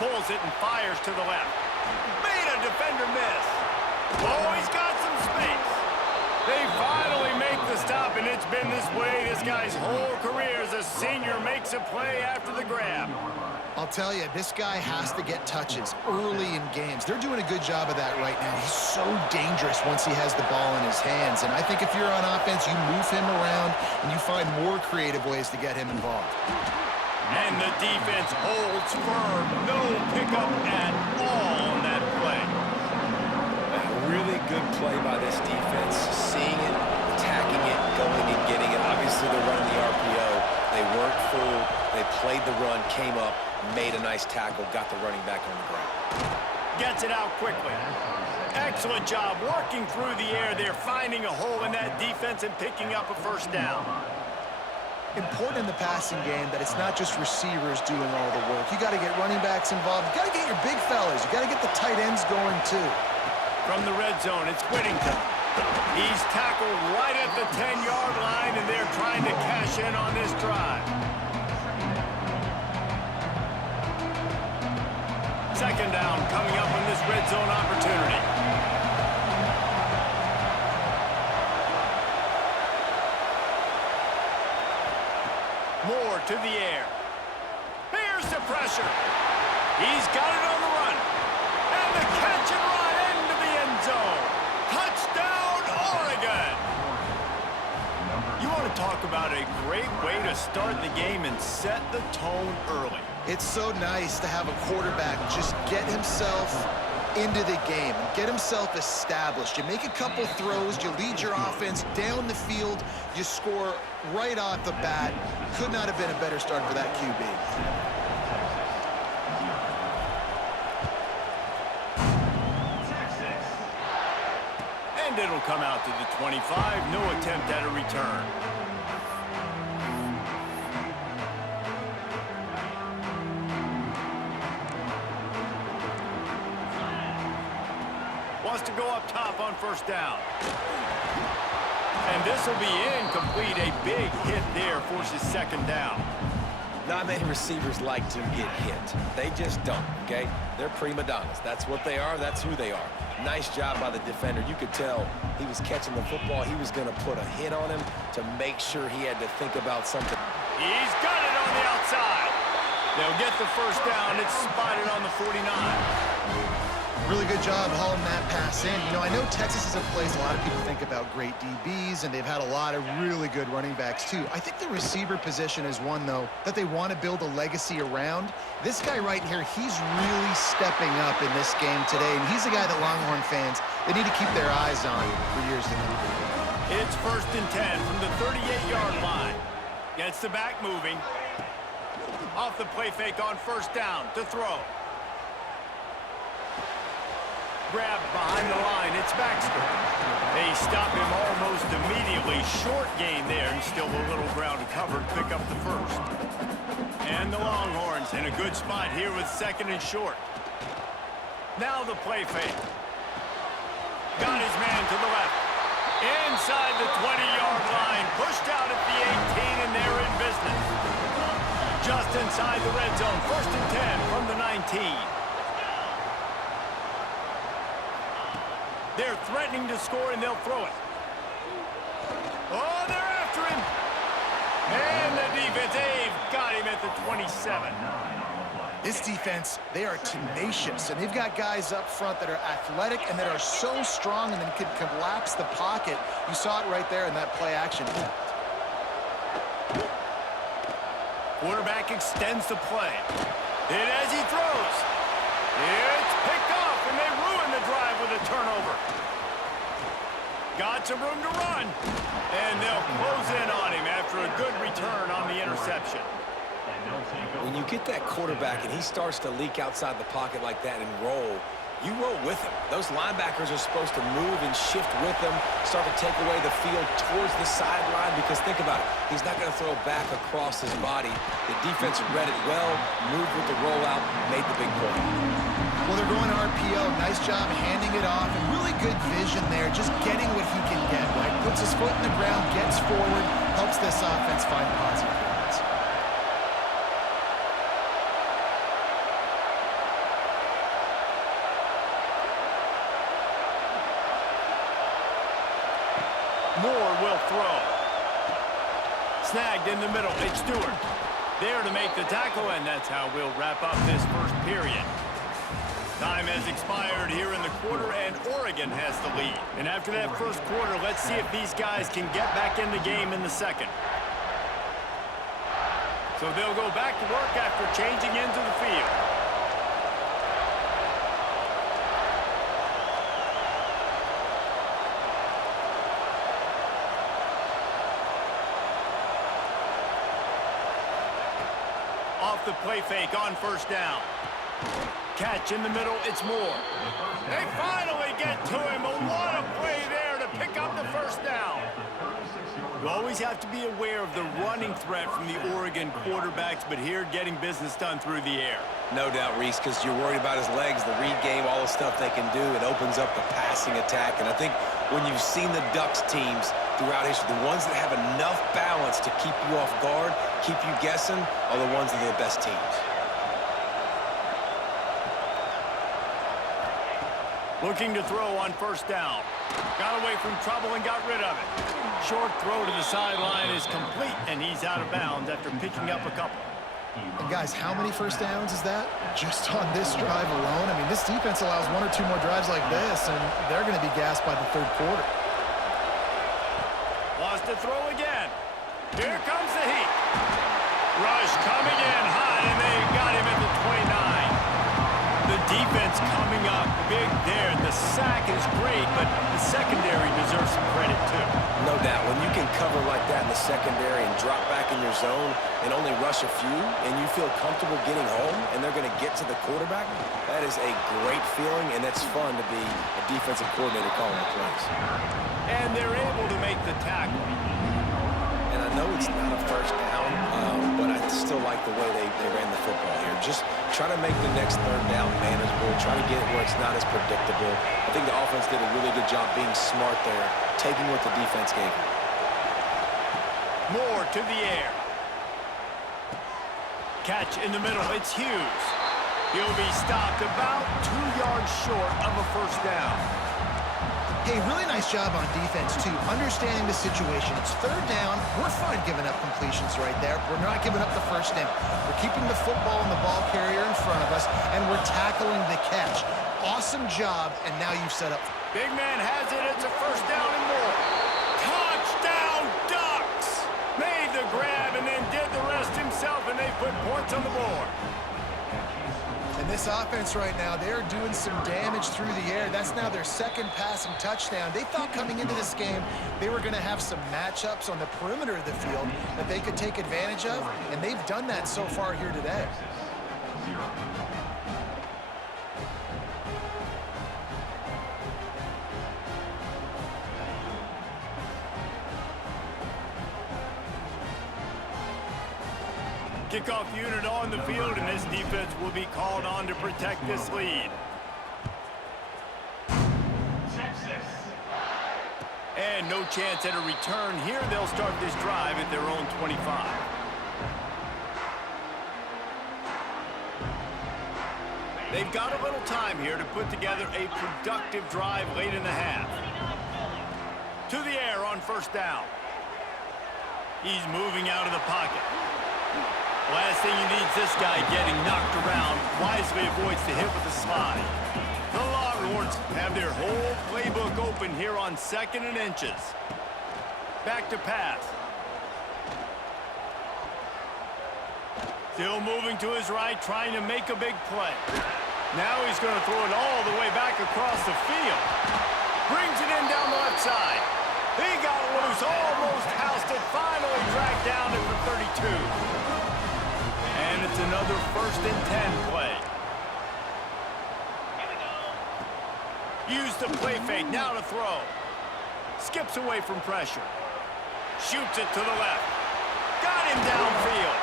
Pulls it and fires to the left. Made a defender miss. Oh, he's got some space. They finally make the stop, and it's been this way this guy's whole career as a senior makes a play after the grab. I'll tell you, this guy has to get touches early in games. They're doing a good job of that right now. He's so dangerous once he has the ball in his hands. And I think if you're on offense, you move him around and you find more creative ways to get him involved. And the defense holds firm. No pickup at all on that play. A really good play by this defense. Seeing it, attacking it, going and getting it. Obviously, they're running the RPO. They weren't fooled. They played the run, came up, made a nice tackle, got the running back on the ground. Gets it out quickly. Excellent job working through the air there, finding a hole in that defense and picking up a first down. Important in the passing game that it's not just receivers doing all the work. You got to get running backs involved. You got to get your big fellas. You got to get the tight ends going too. From the red zone, it's Whittington. He's tackled right at the 10-yard line, and they're trying to cash in on this drive. Second down coming up on this red zone opportunity. Moore to the air. Here's the pressure. He's got it on the run. And the catch and run into the end zone. Touchdown, Oregon! You want to talk about a great way to start the game and set the tone early. It's so nice to have a quarterback just get himself into the game and get himself established. You make a couple throws, you lead your offense down the field, you score right off the bat. Could not have been a better start for that QB. And it'll come out to the 25. No attempt at a return. Wants to go up top on first down. And this will be incomplete. A big hit there forces second down. Not many receivers like to get hit. They just don't, okay? They're prima donnas. That's what they are. That's who they are. Nice job by the defender. You could tell he was catching the football. He was going to put a hit on him to make sure he had to think about something. He's got it on the outside. They'll get the first down. It's spotted on the 49. Really good job hauling that pass in. You know, I know Texas is a place a lot of people think about great DBs, and they've had a lot of really good running backs too. I think the receiver position is one, though, that they want to build a legacy around. This guy right here, he's really stepping up in this game today, and he's a guy that Longhorn fans, they need to keep their eyes on for years to come. It's 1st and 10 from the 38-yard line. Gets the back moving. Off the play fake on first down to throw. Grabbed behind the line, it's Baxter. They stop him almost immediately. Short gain there, and still a little ground to cover to pick up the first. And the Longhorns in a good spot here with second and short. Now the play fake. Got his man to the left. Inside the 20-yard line, pushed out at the 18, and they're in business. Just inside the red zone, 1st and 10 from the 19. They're threatening to score, and they'll throw it. Oh, they're after him. And the defense, they've got him at the 27. This defense, they are tenacious, and they've got guys up front that are athletic and that are so strong and then can collapse the pocket. You saw it right there in that play action. Quarterback extends the play. And as he throws, it's picked off, and they ruin the drive with a turnover. Got some room to run, and they'll close in on him after a good return on the interception. When you get that quarterback and he starts to leak outside the pocket like that and roll, you roll with him. Those linebackers are supposed to move and shift with him, start to take away the field towards the sideline, because think about it, he's not going to throw back across his body. The defense read it well, moved with the rollout, made the big play. Well, they're going RPO. Nice job handing it off, and really good vision there, just getting what he can get, right? Puts his foot in the ground, gets forward, helps this offense find positive points. Moore will throw. Snagged in the middle. It's Stewart. There to make the tackle, and that's how we'll wrap up this first period. Time has expired here in the quarter, and Oregon has the lead. And after that first quarter, let's see if these guys can get back in the game in the second. So they'll go back to work after changing into the field. Off the play fake on first down. Catch in the middle, it's Moore. They finally get to him, but what a play there to pick up the first down. You always have to be aware of the running threat from the Oregon quarterbacks, but here getting business done through the air. No doubt, Reese, because you're worried about his legs, the read game, all the stuff they can do. It opens up the passing attack, and I think when you've seen the Ducks teams throughout history, the ones that have enough balance to keep you off guard, keep you guessing, are the ones that are the best teams. Looking to throw on first down. Got away from trouble and got rid of it. Short throw to the sideline is complete, and he's out of bounds after picking up a couple. And guys, how many first downs is that? Just on this drive alone? I mean, this defense allows one or two more drives like this, and they're going to be gassed by the third quarter. Lost to throw again. Here comes the heat. Rush coming in high, and they got him at the 29. The defense coming up big there. The sack is great, but the secondary deserves some credit too. No doubt. When you can cover like that in the secondary and drop back in your zone and only rush a few, and you feel comfortable getting home, and they're going to get to the quarterback, that is a great feeling, and that's fun to be a defensive coordinator calling the plays. And they're able to make the tackle. And I know it's not a first down, but I still like the way they ran the football here. Just try to make the next third down manageable. Try to get it where it's not as predictable. I think the offense did a really good job being smart there, taking what the defense gave them. Moore to the air. Catch in the middle. It's Hughes. He'll be stopped about 2 yards short of a first down. Hey, really nice job on defense, too, understanding the situation. It's third down. We're fine giving up completions right there. We're not giving up the first down. We're keeping the football and the ball carrier in front of us, and we're tackling the catch. Awesome job, and now you've set up. Big man has it. It's a first down and more. Touchdown, Ducks! Made the grab and then did the rest himself, and they put points on the board. And this offense right now, they're doing some damage through the air. That's now their second passing touchdown. They thought coming into this game they were going to have some matchups on the perimeter of the field that they could take advantage of, and they've done that so far here today. Kickoff unit on the field, and this defense will be called on to protect this lead. And no chance at a return here. They'll start this drive at their own 25. They've got a little time here to put together a productive drive late in the half. To the air on first down. He's moving out of the pocket. Last thing you need is this guy getting knocked around. Wisely avoids the hit with the slide. The Longhorns have their whole playbook open here on 2nd and inches. Back to pass. Still moving to his right, trying to make a big play. Now he's going to throw it all the way back across the field. Brings it in down the left side. He got loose, almost housed it, finally dragged down at the 32. And it's another 1st and 10 play. Use the play fake, now to throw. Skips away from pressure. Shoots it to the left. Got him downfield.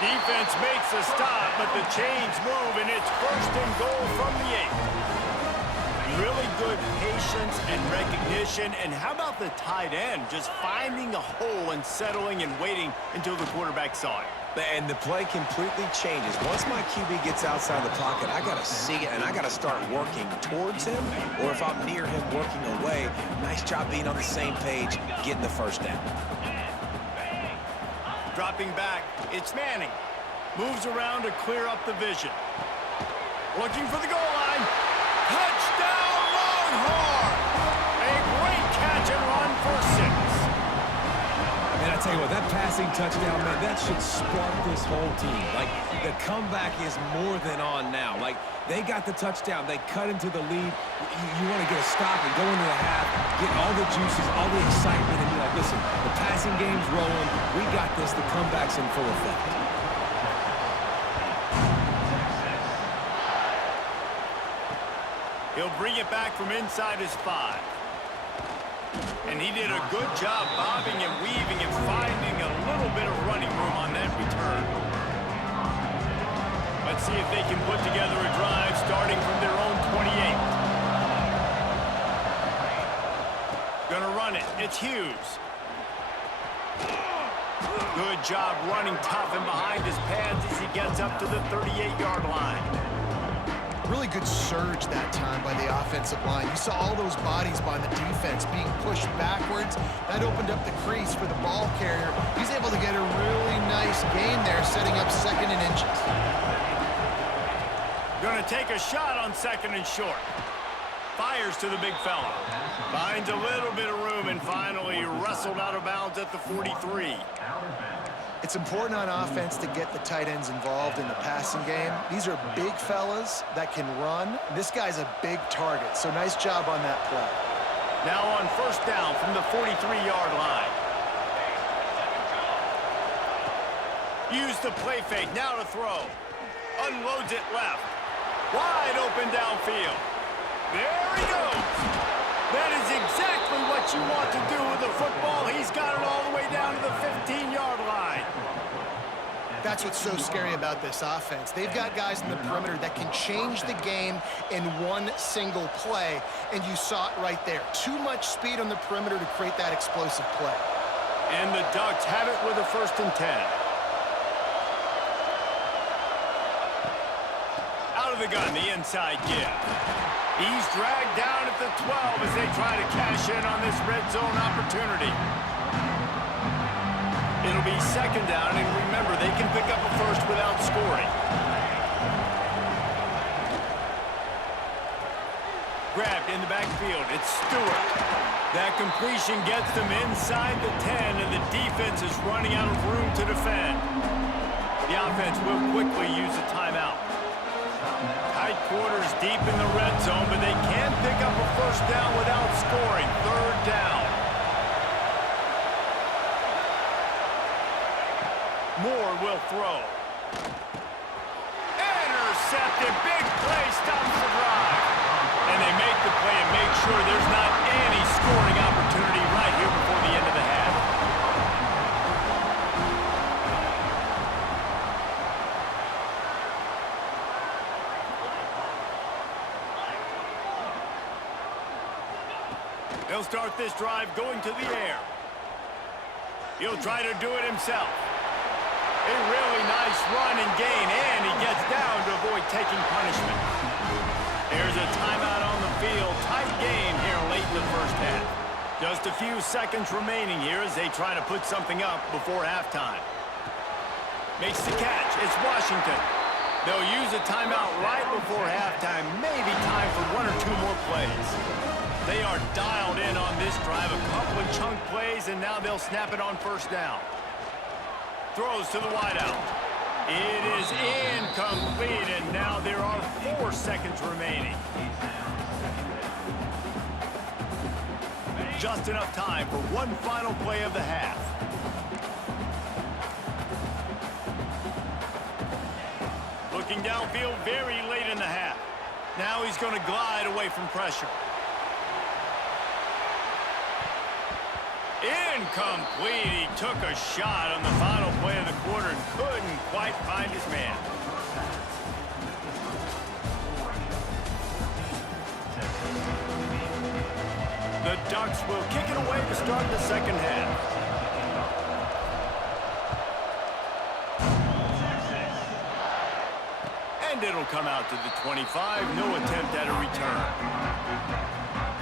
Defense makes a stop, but the chains move, and it's 1st and goal from the 8. Really good patience and recognition. And how about the tight end just finding a hole and settling and waiting until the quarterback saw it? And the play completely changes. Once my QB gets outside the pocket, I got to see it, and I got to start working towards him, or if I'm near him working away, nice job being on the same page, getting the first down. Dropping back, it's Manning. Moves around to clear up the vision. Looking for the goal line. Touchdown, Longhorn! A great catch and run for 6. And I tell you what, that passing touchdown, man, that should spark this whole team. Like, the comeback is more than on now. Like, they got the touchdown. They cut into the lead. You want to get a stop and go into the half, get all the juices, all the excitement, and be like, listen, the passing game's rolling. We got this. The comeback's in full effect. He'll bring it back from inside his 5. And he did a good job bobbing and weaving and finding a little bit of running room on that return. Let's see if they can put together a drive starting from their own 28. Gonna run it. It's Hughes. Good job running tough and behind his pads as he gets up to the 38-yard line. Really good surge that time by the offensive line. You saw all those bodies by the defense being pushed backwards. That opened up the crease for the ball carrier. He's able to get a really nice gain there, setting up 2nd and inches. Gonna take a shot on 2nd and short. Fires to the big fella. Finds a little bit of room and finally wrestled out of bounds at the 43. It's important on offense to get the tight ends involved in the passing game. These are big fellas that can run. This guy's a big target, so nice job on that play. Now on 1st down from the 43-yard line. Use the play fake, now to throw. Unloads it left. Wide open downfield. There he goes. That is exactly what you want to do with the football. He's got it all the way down to the 15-yard line. That's what's so scary about this offense. They've got guys in the perimeter that can change the game in one single play, and you saw it right there. Too much speed on the perimeter to create that explosive play. And the Ducks have it with a 1st and 10. Out of the gun, the inside give. He's dragged down at the 12 as they try to cash in on this red zone opportunity. It'll be 2nd down, and remember, they can pick up a 1st without scoring. Grabbed in the backfield, it's Stewart. That completion gets them inside the 10, and the defense is running out of room to defend. The offense will quickly use a timeout. Tight quarters deep in the red zone, but they can pick up a 1st down without scoring. 3rd down. Moore will throw. Intercepted. Big play stops the drive. And they make the play and make sure there's not any scoring opportunity right here before the end of the half. He'll start this drive going to the air. He'll try to do it himself. A really nice run and gain, and he gets down to avoid taking punishment. There's a timeout on the field. Tight game here late in the 1st half. Just a few seconds remaining here as they try to put something up before halftime. Makes the catch. It's Washington. They'll use a timeout right before halftime. Maybe time for 1 or 2 more plays. They are dialed in on this drive. A couple of chunk plays, and now they'll snap it on 1st down. Throws to the wideout. It is incomplete, and now there are 4 seconds remaining. Just enough time for one final play of the half. Looking downfield very late in the half. Now he's going to glide away from pressure. Incomplete. He took a shot on the final play of the quarter and couldn't quite find his man. The Ducks will kick it away to start the 2nd half. It'll come out to the 25. No attempt at a return.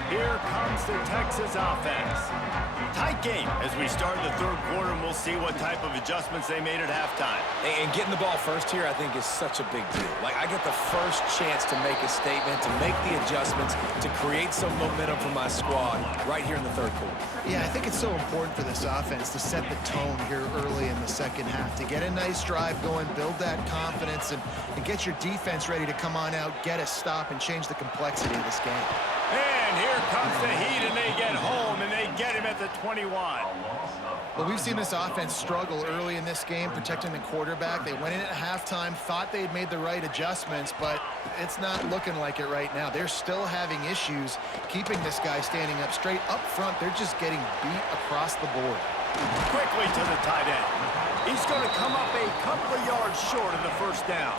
Here comes the Texas offense. Tight game as we start the third quarter, and we'll see what type of adjustments they made at halftime. And getting the ball first here, I think, is such a big deal. Like, I get the first chance to make a statement, to make the adjustments, to create some momentum for my squad right here in the third quarter. Yeah, I think it's so important for this offense to set the tone here early in the second half, to get a nice drive going, build that confidence, and get your defense ready to come on out, get a stop, and change the complexity of this game. And here comes the Heat, and they get home, and they get him at the 21. Well, we've seen this offense struggle early in this game, protecting the quarterback. They went in at halftime, thought they'd made the right adjustments, but it's not looking like it right now. They're still having issues keeping this guy standing up straight. Up front, they're just getting beat across the board. Quickly to the tight end. He's going to come up a couple of yards short of the first down.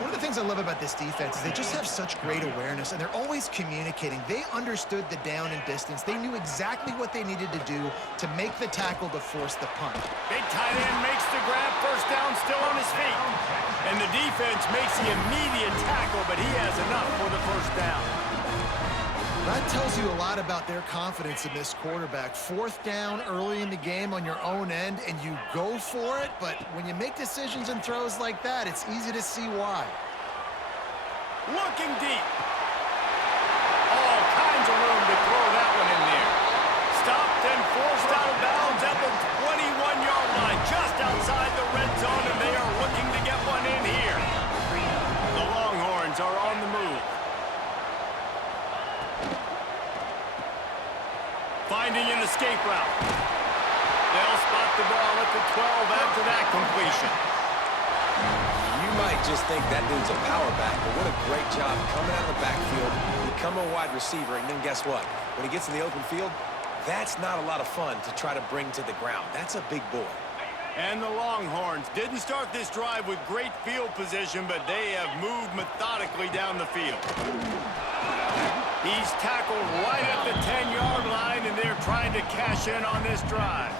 One of the things I love about this defense is they just have such great awareness, and they're always communicating. They understood the down and distance. They knew exactly what they needed to do to make the tackle to force the punt. Big tight end makes the grab, first down, still on his feet. And the defense makes the immediate tackle, but he has enough for the first down. That tells you a lot about their confidence in this quarterback. Fourth down early in the game on your own end, and you go for it, but when you make decisions and throws like that, it's easy to see why. Looking deep. All kinds of room to throw that one in there. Stopped and forced out of bounds at the 21-yard line, just outside the red zone, and they are looking to get one in here. The Longhorns are on the move. Finding an escape route. They'll spot the ball at the 12 after that completion. You might just think that dude's a power back, but what a great job coming out of the backfield, become a wide receiver, and then guess what? When he gets in the open field, that's not a lot of fun to try to bring to the ground. That's a big boy. And the Longhorns didn't start this drive with great field position, but they have moved methodically down the field. He's tackled right at the 10-yard line, and they're trying to cash in on this drive.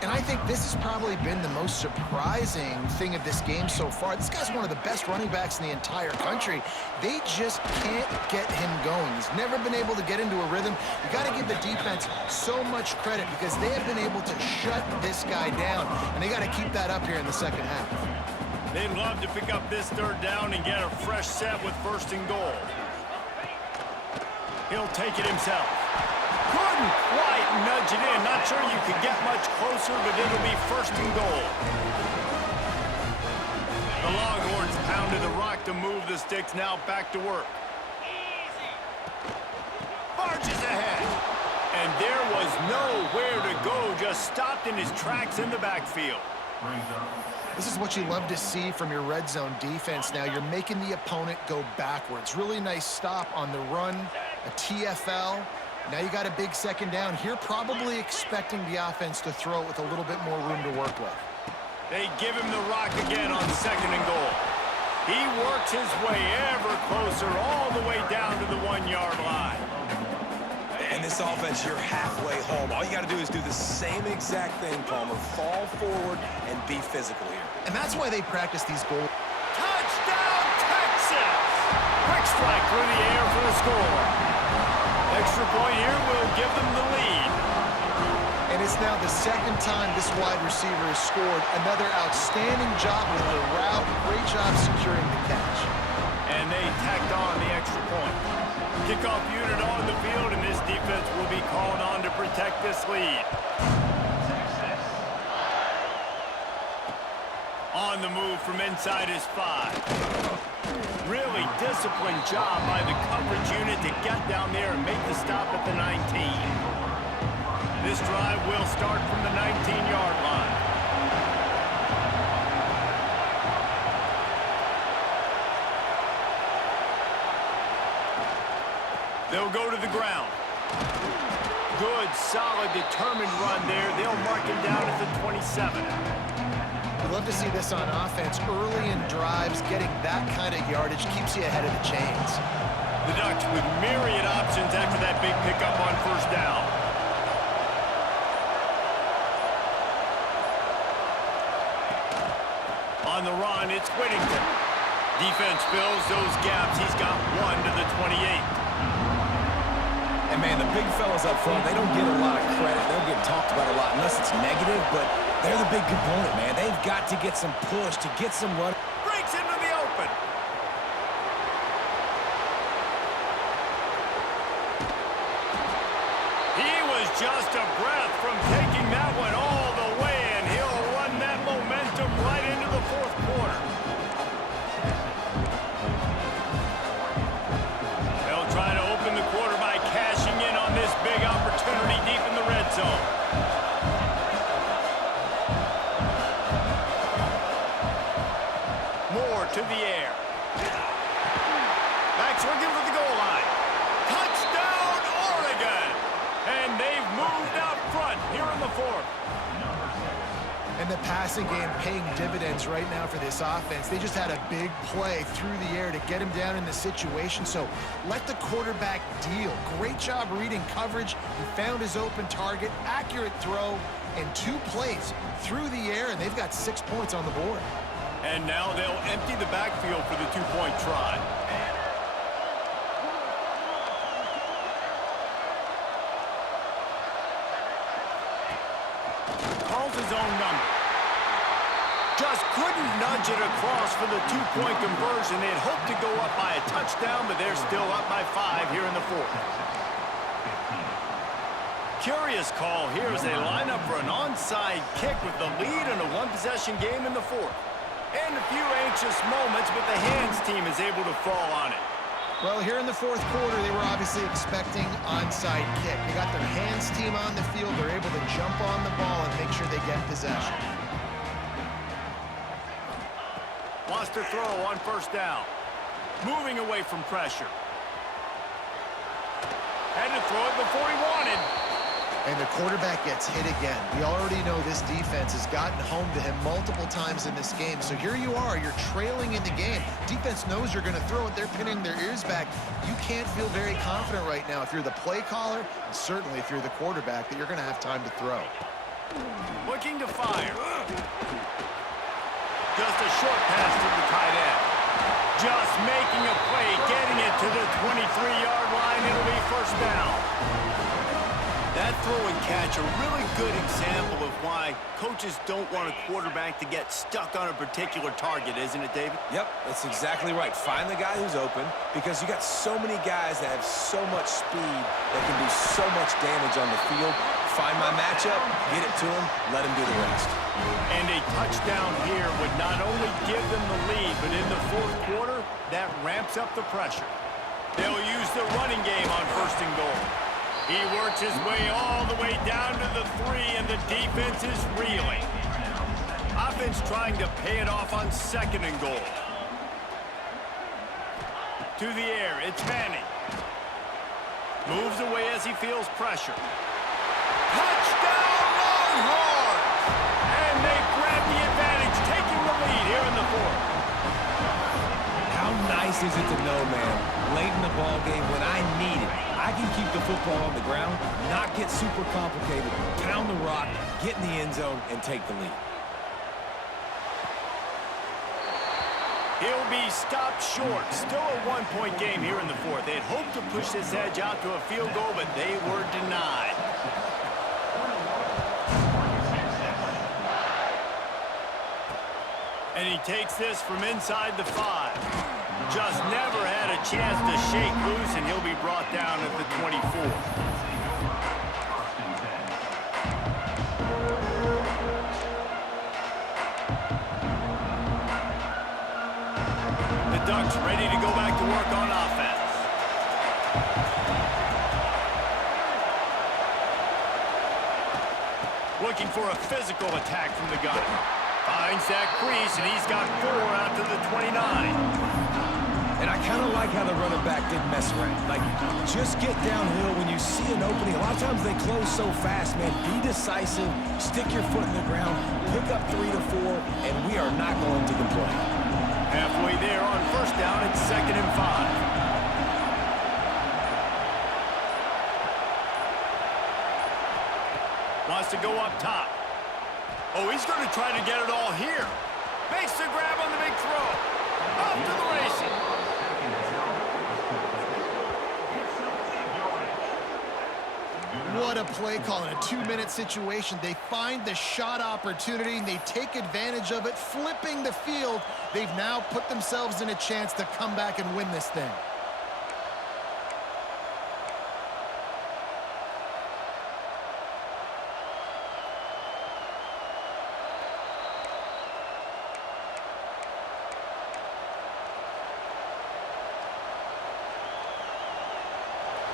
And I think this has probably been the most surprising thing of this game so far. This guy's one of the best running backs in the entire country. They just can't get him going. He's never been able to get into a rhythm. You got to give the defense so much credit because they have been able to shut this guy down, and they got to keep that up here in the second half. They'd love to pick up this third down and get a fresh set with first and goal. He'll take it himself. Couldn't quite nudge it in. Not sure you could get much closer, but it'll be first and goal. The Longhorns pounded the rock to move the sticks. Now back to work. Barges ahead. And there was nowhere to go. Just stopped in his tracks in the backfield. This is what you love to see from your red zone defense now. You're making the opponent go backwards. Really nice stop on the run, a TFL. Now you got a big second down here, probably expecting the offense to throw it with a little bit more room to work with. They give him the rock again on second and goal. He works his way ever closer all the way down to the 1-yard line. And this offense, you're halfway home. All you got to do is do the same exact thing, Palmer. Fall forward and be physical here. And that's why they practice these goals. Touchdown, Texas! Quick strike through the air for the score. Extra point here will give them the lead. And it's now the second time this wide receiver has scored. Another outstanding job with the route. Great job securing the catch. And they tacked on the extra point. Kickoff unit on the field, and this defense will be called on to protect this lead. On the move from inside his 5. Really disciplined job by the coverage unit to get down there and make the stop at the 19. This drive will start from the 19-yard line. They'll go to the ground. Good, solid, determined run there. They'll mark him down at the 27. We love to see this on offense. Early in drives, getting that kind of yardage keeps you ahead of the chains. The Ducks with myriad options after that big pickup on first down. On on the run. It's Whittington. Defense fills those gaps. He's got 1 to the 28. And, man, the big fellas up front, they don't get a lot of credit. They don't get talked about a lot unless it's negative, but they're the big component, man. They've got to get some push, to get some run. Breaks into the open. He was just a breath from taking that one all the way, and he'll run that momentum right into the fourth quarter. They'll try to open the quarter by cashing in on this big opportunity deep in the red zone. Moore to the air. Backs looking for the goal line. Touchdown, Oregon! And they've moved out front here in the fourth. And the passing game paying dividends right now for this offense. They just had a big play through the air to get him down in the situation. So let the quarterback deal. Great job reading coverage. He found his open target, accurate throw, and 2 plays through the air, and they've got 6 points on the board. And now they'll empty the backfield for the 2-point try. Calls his own number. Just couldn't nudge it across for the 2-point conversion. They'd hoped to go up by a touchdown, but they're still up by 5 here in the fourth. Curious call here as they line up for an onside kick with the lead in a one-possession game in the fourth. And a few anxious moments, but the hands team is able to fall on it. Well, here in the fourth quarter, they were obviously expecting onside kick. They got their hands team on the field. They're able to jump on the ball and make sure they get possession. Wants to throw on first down. Moving away from pressure. Had to throw it before he wanted. And the quarterback gets hit again. We already know this defense has gotten home to him multiple times in this game. So here you are, you're trailing in the game. Defense knows you're going to throw it. They're pinning their ears back. You can't feel very confident right now if you're the play caller, and certainly if you're the quarterback, that you're going to have time to throw. Looking to fire. Just a short pass to the tight end. Just making a play, getting it to the 23-yard line. It'll be first down. That throw and catch, a really good example of why coaches don't want a quarterback to get stuck on a particular target, isn't it, David? Yep, that's exactly right. Find the guy who's open, because you got so many guys that have so much speed that can do so much damage on the field. Find my matchup, get it to him, let him do the rest. And a touchdown here would not only give them the lead, but in the fourth quarter, that ramps up the pressure. They'll use the running game on first and goal. He works his way all the way down to the 3, and the defense is reeling. Offense trying to pay it off on second and goal. To the air, it's Manning. Moves away as he feels pressure. Touchdown, Longhorns! And they grab the advantage, taking the lead here in the fourth. How nice is it to know, man, late in the ball game when I need it, I can keep the football on the ground, not get super complicated, pound the rock, get in the end zone, and take the lead. He'll be stopped short. Still a one-point game here in the fourth. They had hoped to push this edge out to a field goal, but they were denied. And he takes this from inside the 5. Just never had a chance to shake loose, and he'll be brought down at the 24. The Ducks ready to go back to work on offense. Looking for a physical attack from the gun. Finds that crease, and he's got 4 out to the 29. And I kind of like how the running back didn't mess around. Like, just get downhill when you see an opening. A lot of times they close so fast, man. Be decisive, stick your foot in the ground, pick up 3 to 4, and we are not going to complain. Halfway there on first down, it's 2nd and 5. Wants to go up top. Oh, he's going to try to get it all here. Makes the grab on the big throw. Off to the races. What a play call in a 2-minute situation. They find the shot opportunity, and they take advantage of it, flipping the field. They've now put themselves in a chance to come back and win this thing.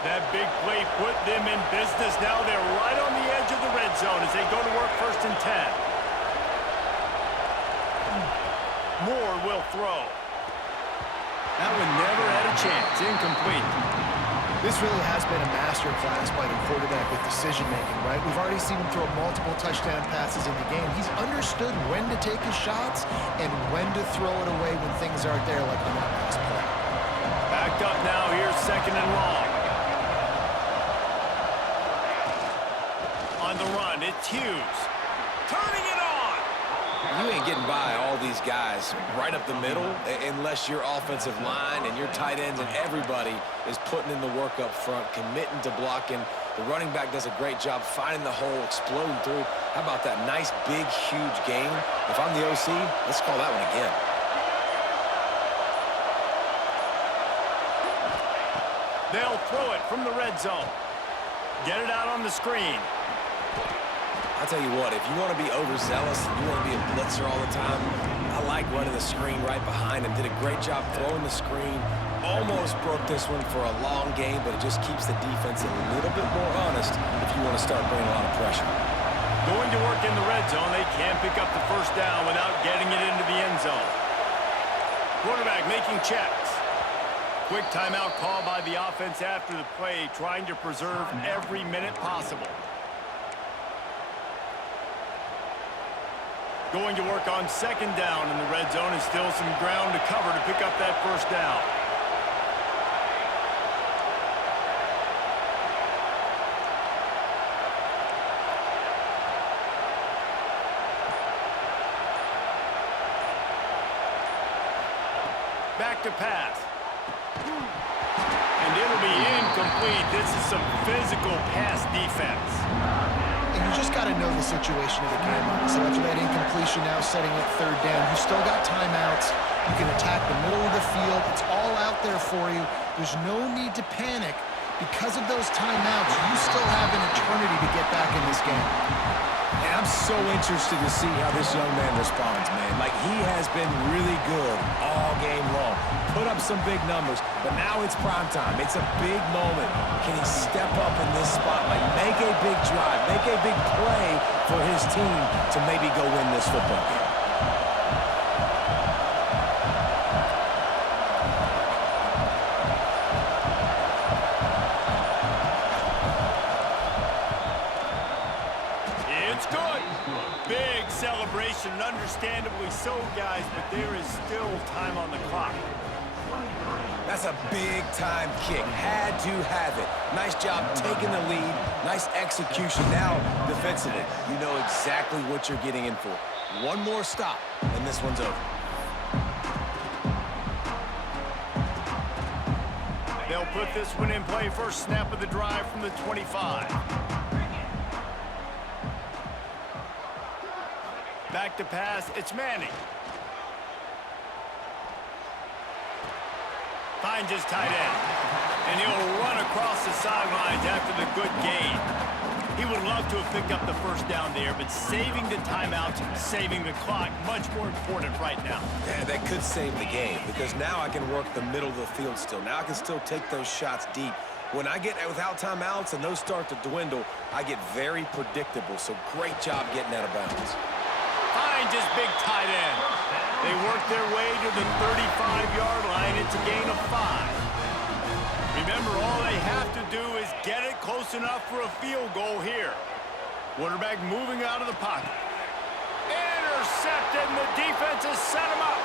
That big play put them in business. Now they're right on the edge of the red zone as they go to work 1st and 10. Moore will throw. That one never had a chance. Incomplete. This really has been a master class by the quarterback with decision-making, right? We've already seen him throw multiple touchdown passes in the game. He's understood when to take his shots and when to throw it away when things aren't there, like on that last play. Backed up now. Here's 2nd and long. On the run, it's Hughes. Turning it on. You ain't getting by all these guys right up the middle unless your offensive line and your tight ends and everybody is putting in the work up front, committing to blocking. The running back does a great job finding the hole, exploding through. How about that nice, big, huge gain? If I'm the OC, let's call that one again. They'll throw it from the red zone. Get it out on the screen. I'll tell you what, if you want to be overzealous and you want to be a blitzer all the time, I like running the screen right behind him. Did a great job throwing the screen. Almost broke this one for a long game, but it just keeps the defense a little bit more honest if you want to start bringing a lot of pressure. Going to work in the red zone, they can't pick up the 1st down without getting it into the end zone. Quarterback making checks. Quick timeout call by the offense after the play, trying to preserve every minute possible. Going to work on 2nd down in the red zone, and still some ground to cover to pick up that 1st down. Back to pass. And it'll be incomplete. This is some physical pass defense. And you just got to know the situation of the game. So after that incompletion, now setting up 3rd down, you still got timeouts. You can attack the middle of the field. It's all out there for you. There's no need to panic. Because of those timeouts, you still have an eternity to get back in this game. And I'm so interested to see how this young man responds, man. Like, he has been really good all game long. Put up some big numbers, but now it's prime time. It's a big moment. Can he step up in this spotlight, make a big drive, make a big play for his team to maybe go win this football game? Celebration, and understandably so, guys, but there is still time on the clock. That's a big-time kick. Had to have it. Nice job taking the lead. Nice execution. Now, defensively, you know exactly what you're getting in for. One more stop, and this one's over. They'll put this one in play. First snap of the drive from the 25. Back to pass, it's Manning. Finds his tight end. And he'll run across the sidelines after the good gain. He would love to have picked up the 1st down there, but saving the timeouts, saving the clock, much more important right now. Yeah, that could save the game, because now I can work the middle of the field still. Now I can still take those shots deep. When I get without timeouts and those start to dwindle, I get very predictable. So great job getting out of bounds. Finds his big tight end. They work their way to the 35-yard line. It's a gain of 5. Remember, all they have to do is get it close enough for a field goal here. Quarterback moving out of the pocket. Intercepted, and the defense has set him up.